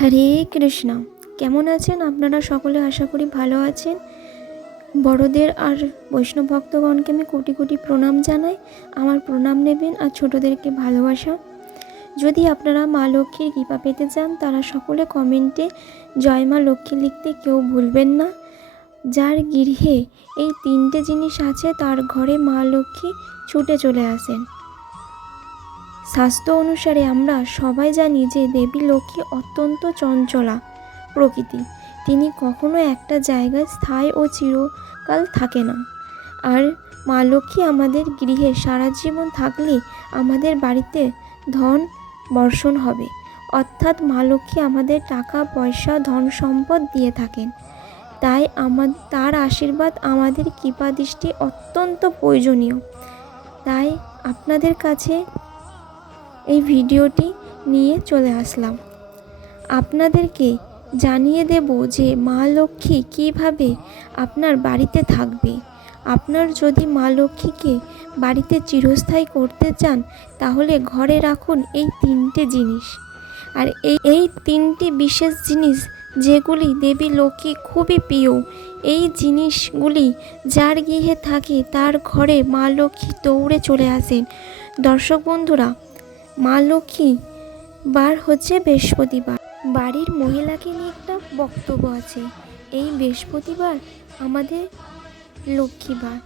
হরে কৃষ্ণ। কেমন আছেন? আপনারা সকলে আশা করি ভালো আছেন। বড়দের আর বৈষ্ণব ভক্তগণকে আমি কোটি কোটি প্রণাম জানাই। আমার প্রণাম নেবেন আর ছোটদেরকে ভালোবাসা। যদি আপনারা মা লক্ষ্মীর কৃপা পেতে চান, তারা সকলে কমেন্টে জয় মা লক্ষ্মী লিখতে কেউ ভুলবেন না। যার গৃহে এই তিনটে জিনিস আছে, তার ঘরে মা লক্ষ্মী ছুটে চলে আসেন। শাস্ত্র অনুসারে আমরা সবাই জানি যে দেবী লক্ষ্মী অত্যন্ত চঞ্চলা প্রকৃতি। তিনি কখনো একটা জায়গায় স্থায়ী ও চিরকাল থাকে না। আর মা লক্ষ্মী আমাদের গৃহে সারা জীবন থাকলে আমাদের বাড়িতে ধন বর্ষণ হবে। অর্থাৎ মা লক্ষ্মী আমাদের টাকা, পয়সা, ধন সম্পদ দিয়ে থাকেন। তাই আমার তার আশীর্বাদ আমাদের কৃপা দৃষ্টি অত্যন্ত প্রয়োজনীয়। তাই আপনাদের কাছে এই ভিডিওটি নিয়ে চলে আসলাম। আপনাদেরকে জানিয়ে দেব যে মা লক্ষ্মী কীভাবে আপনার বাড়িতে থাকবে। আপনার যদি মা লক্ষ্মীকে বাড়িতে চিরস্থায়ী করতে চান, তাহলে ঘরে রাখুন এই তিনটে জিনিস। আর এই এই তিনটি বিশেষ জিনিস যেগুলি দেবী লক্ষ্মী খুবই প্রিয়, এই জিনিসগুলি যার গৃহে থাকে তার ঘরে মা লক্ষ্মী দৌড়ে চলে আসেন। দর্শক বন্ধুরা মা লক্ষ্মী, বার হচ্ছে বৃহস্পতিবার। বাড়ির মহিলাকে নিয়ে একটা বক্তব্য আছে। এই বৃহস্পতিবার আমাদের লক্ষ্মীবার।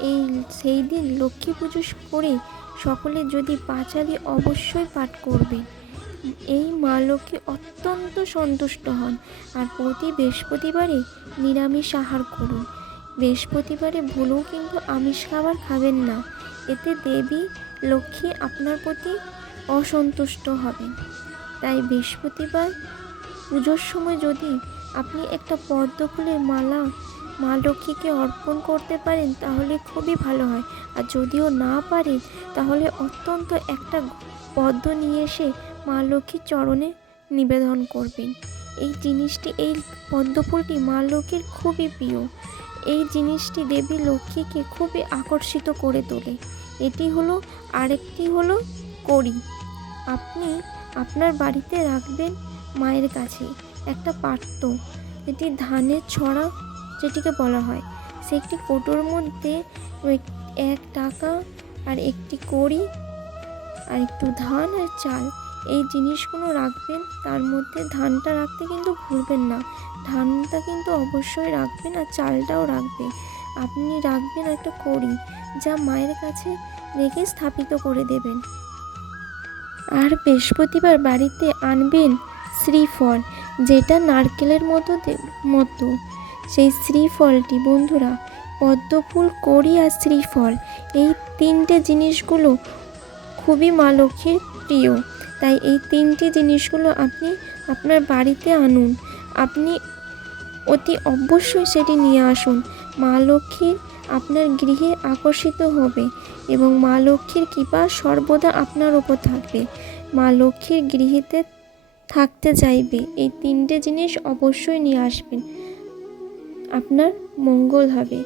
এই সেই দিন লক্ষ্মী পুজো করে সকলে যদি পাঁচালি অবশ্যই পাঠ করবেন এই মা লক্ষ্মী অত্যন্ত সন্তুষ্ট হন। আর প্রতি বৃহস্পতিবারে নিরামিষ আহার করুন। বৃহস্পতিবারে ভুলেও কিন্তু আমিষ খাবার খাবেন না। এতে দেবী, লক্ষ্মী আপনার প্রতি অসন্তুষ্ট হবেন। তাই বৃহস্পতিবার পুজোর সময় যদি আপনি একটা পদ্ম ফুলের মালা মা লক্ষ্মীকে অর্পণ করতে পারেন, তাহলে খুবই ভালো হয়। আর যদিও না পারেন, তাহলে অত্যন্ত একটা পদ্ম নিয়ে এসে মা লক্ষ্মীর চরণে নিবেদন করবেন। এই জিনিসটি, এই পদ্ম ফুলটি মা লক্ষ্মীর খুবই প্রিয়। এই জিনিসটি দেবী লক্ষ্মীকে খুবই আকর্ষিত করে তোলে। এটি হলো, আরেকটি হলো কড়ি। আপনি আপনার বাড়িতে রাখবেন মায়ের কাছে একটা পাত্র। এটি ধানের ছড়া যেটিকে বলা হয়। সে একটি কোটোর মধ্যে এক টাকা আর একটি কড়ি আর একটু ধান আর চাল এই জিনিসগুলো রাখবেন, তার মধ্যে ধানটা রাখতে কিন্তু ভুলবেন না। ধানটা কিন্তু অবশ্যই রাখবেন আর চালটাও রাখবেন। আপনি রাখবেন একটা কড়ি যা মায়ের কাছে রেখে স্থাপিত করে দেবেন। আর বৃহস্পতিবার বাড়িতে আনবেন শ্রীফল, যেটা নারকেলের মতো মতো। সেই শ্রীফলটি বন্ধুরা পদ্মফুল কড়ি আর শ্রীফল, এই তিনটে জিনিসগুলো খুবই মা লক্ষ্মীর প্রিয়। তাই এই তিনটি জিনিসগুলো আপনি আপনার বাড়িতে আনুন। আপনি অতি অবশ্যই সেটি নিয়ে আসুন। মা লক্ষ্মীর আপনার গৃহে আকর্ষিত হবে এবং মা লক্ষ্মীর কৃপা সর্বদা আপনার ওপর থাকবে। মা লক্ষ্মীর গৃহেতে থাকতে চাইবে। এই তিনটে জিনিস অবশ্যই নিয়ে আসবেন। আপনার মঙ্গল হবে।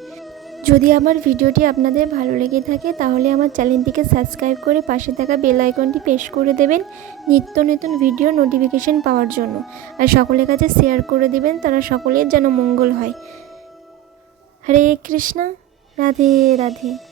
যদি আমার ভিডিওটি আপনাদের ভালো লেগে থাকে, তাহলে আমার চ্যানেলটিকে সাবস্ক্রাইব করে পাশে থাকা বেল আইকনটি প্রেস করে দেবেন নিত্য নতুন ভিডিও নোটিফিকেশান পাওয়ার জন্য। আর সকলের কাছে শেয়ার করে দেবেন, তারা সকলের যেন মঙ্গল হয়। হরে কৃষ্ণা, রাধে রাধে।